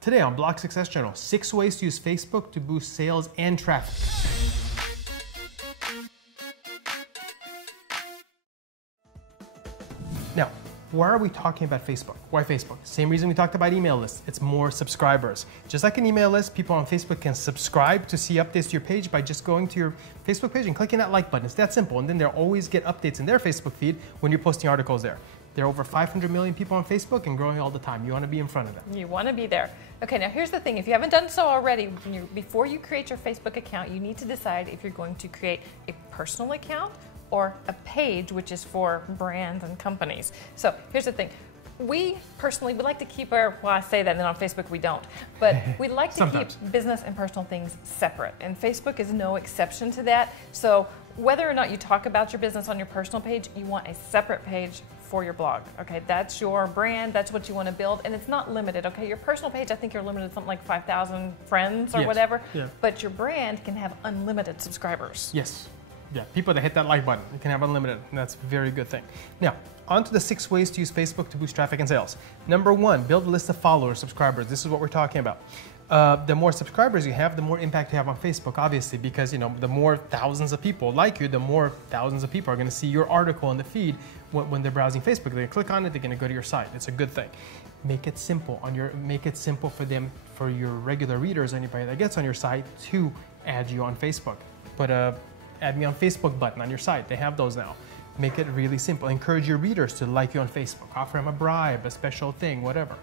Today on Blog Success Journal, 6 ways to use Facebook to boost sales and traffic. Now, why are we talking about Facebook? Why Facebook? Same reason we talked about email lists. It's more subscribers. Just like an email list, people on Facebook can subscribe to see updates to your page by just going to your Facebook page and clicking that like button. It's that simple. And then they'll always get updates in their Facebook feed when you're posting articles there. There are over 500 million people on Facebook and growing all the time. You want to be in front of them. You want to be there. Okay, now here's the thing. If you haven't done so already, before you create your Facebook account, you need to decide if you're going to create a personal account or a page, which is for brands and companies. So here's the thing. We personally, we like to keep our, well, I say that, and then on Facebook we don't, but we like to keep business and personal things separate, and Facebook is no exception to that. So whether or not you talk about your business on your personal page, you want a separate page for your blog. Okay, that's your brand, that's what you want to build, and it's not limited. Okay, your personal page, I think you're limited to something like 5,000 friends or whatever, but your brand can have unlimited subscribers. Yes. Yeah, people that hit that like button, you can have unlimited, and that's a very good thing. Now, on to the 6 ways to use Facebook to boost traffic and sales. Number 1, build a list of followers, subscribers. This is what we're talking about. The more subscribers you have, the more impact you have on Facebook, obviously, because the more thousands of people like you, the more thousands of people are going to see your article in the feed when they're browsing Facebook. They're going to click on it, they're going to go to your site. It's a good thing. Make it simple make it simple for them, for your regular readers, anybody that gets on your site, to add you on Facebook. Put a Add Me on Facebook button on your site. They have those now. Make it really simple. Encourage your readers to like you on Facebook. Offer them a bribe, a special thing, whatever.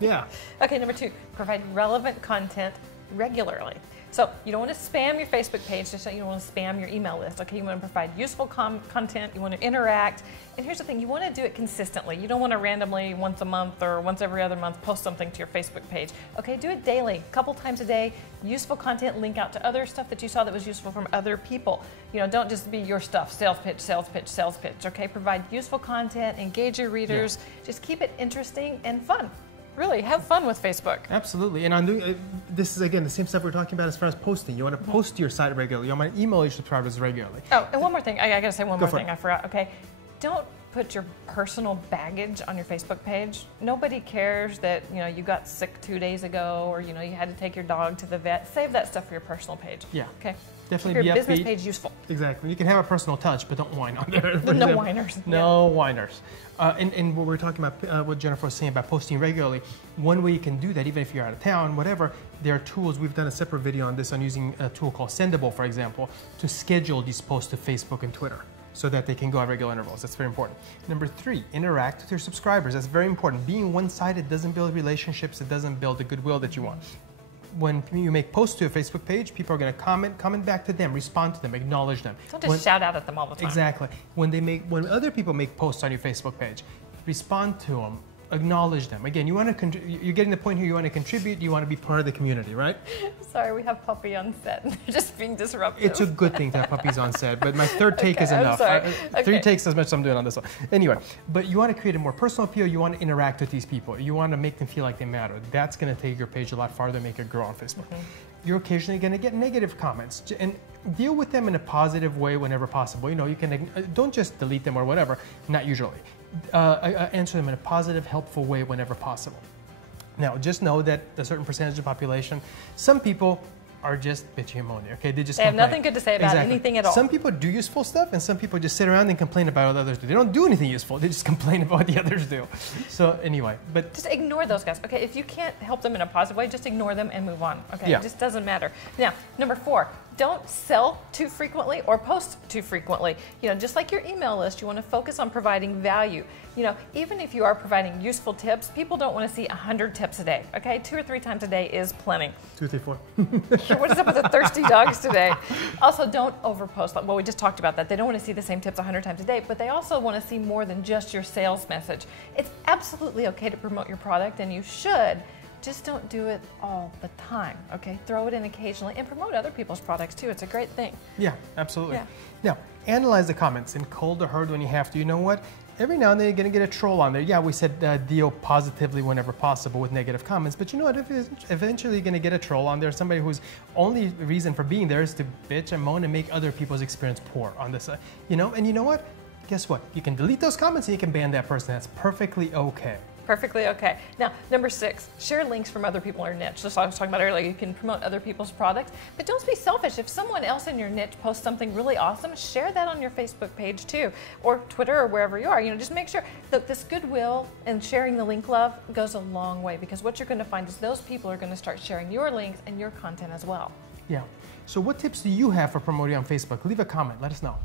Yeah. Okay, number 2, provide relevant content regularly. So you don't want to spam your Facebook page, just so you don't want to spam your email list. Okay, you want to provide useful content, you want to interact, and here's the thing, you want to do it consistently. You don't want to randomly once a month or once every other month post something to your Facebook page. Okay, do it daily, a couple times a day, useful content, link out to other stuff that you saw that was useful from other people. Don't just be your stuff, sales pitch, sales pitch, sales pitch, okay? Provide useful content, engage your readers, just keep it interesting and fun. Really, have fun with Facebook. Absolutely, and this is again the same stuff we're talking about as far as posting. You want to post to your site regularly. You want to email your subscribers regularly. Oh, and one more thing. I got to say one more thing. I forgot. Okay, don't put your personal baggage on your Facebook page. Nobody cares that you got sick 2 days ago, or you had to take your dog to the vet. Save that stuff for your personal page. Yeah. Okay. Definitely keep your business page useful. Exactly. You can have a personal touch, but don't whine on there. No whiners. No whiners. And what we're talking about, what Jennifer was saying about posting regularly, one way you can do that, even if you're out of town, whatever, there are tools. We've done a separate video on this, on using a tool called Sendable, for example, to schedule these posts to Facebook and Twitter, so that they can go at regular intervals. That's very important. Number 3, interact with your subscribers. That's very important. Being one-sided doesn't build relationships. It doesn't build the goodwill that you want. When you make posts to a Facebook page, people are going to comment back to them, respond to them, acknowledge them. Don't just shout out at them all the time. Exactly. When other people make posts on your Facebook page, respond to them, acknowledge them. Again, you're getting the point here. You want to contribute. You want to be part of the community, right? Sorry, we have puppy on set. They're just being disruptive. It's a good thing to have puppies on set, but my 3rd take is enough. I'm sorry. 3 takes as much as I'm doing on this one. Anyway, but you want to create a more personal appeal. You want to interact with these people. You want to make them feel like they matter. That's going to take your page a lot farther, make it grow on Facebook. You're occasionally going to get negative comments, and deal with them in a positive way whenever possible. You can don't just delete them or whatever. Not usually. Answer them in a positive, helpful way whenever possible. Now, just know that a certain percentage of the population, some people are just bitchy and moany, okay? They have nothing good to say about anything at all. Some people do useful stuff, and some people just sit around and complain about what others do. They don't do anything useful. They just complain about what the others do. So anyway, but just ignore those guys, okay? If you can't help them in a positive way, just ignore them and move on, okay? It just doesn't matter. Now, number 4, don't sell too frequently or post too frequently. Just like your email list, you want to focus on providing value. Even if you are providing useful tips, people don't want to see 100 tips a day, okay? 2 or 3 times a day is plenty. 2, 3, 4. What is up with the thirsty dogs today? Also, don't overpost. Well, we just talked about that. They don't want to see the same tips 100 times a day, but they also want to see more than just your sales message. It's absolutely okay to promote your product, and you should. Just don't do it all the time, okay? Throw it in occasionally and promote other people's products too. It's a great thing. Yeah, absolutely. Now, analyze the comments in cold or hard when you have to. You know what? Every now and then you're going to get a troll on there. Yeah, we said deal positively whenever possible with negative comments, but you know what? Eventually you're going to get a troll on there, somebody whose only reason for being there is to bitch and moan and make other people's experience poor on this. And you know what? Guess what? You can delete those comments and you can ban that person. That's perfectly okay. Perfectly okay. Now, number 6, share links from other people in your niche. Just like I was talking about earlier, you can promote other people's products, but don't be selfish. If someone else in your niche posts something really awesome, share that on your Facebook page too, or Twitter, or wherever you are. You know, just make sure that this goodwill and sharing the link love goes a long way, because what you're going to find is those people are going to start sharing your links and your content as well. Yeah. So what tips do you have for promoting on Facebook? Leave a comment. Let us know.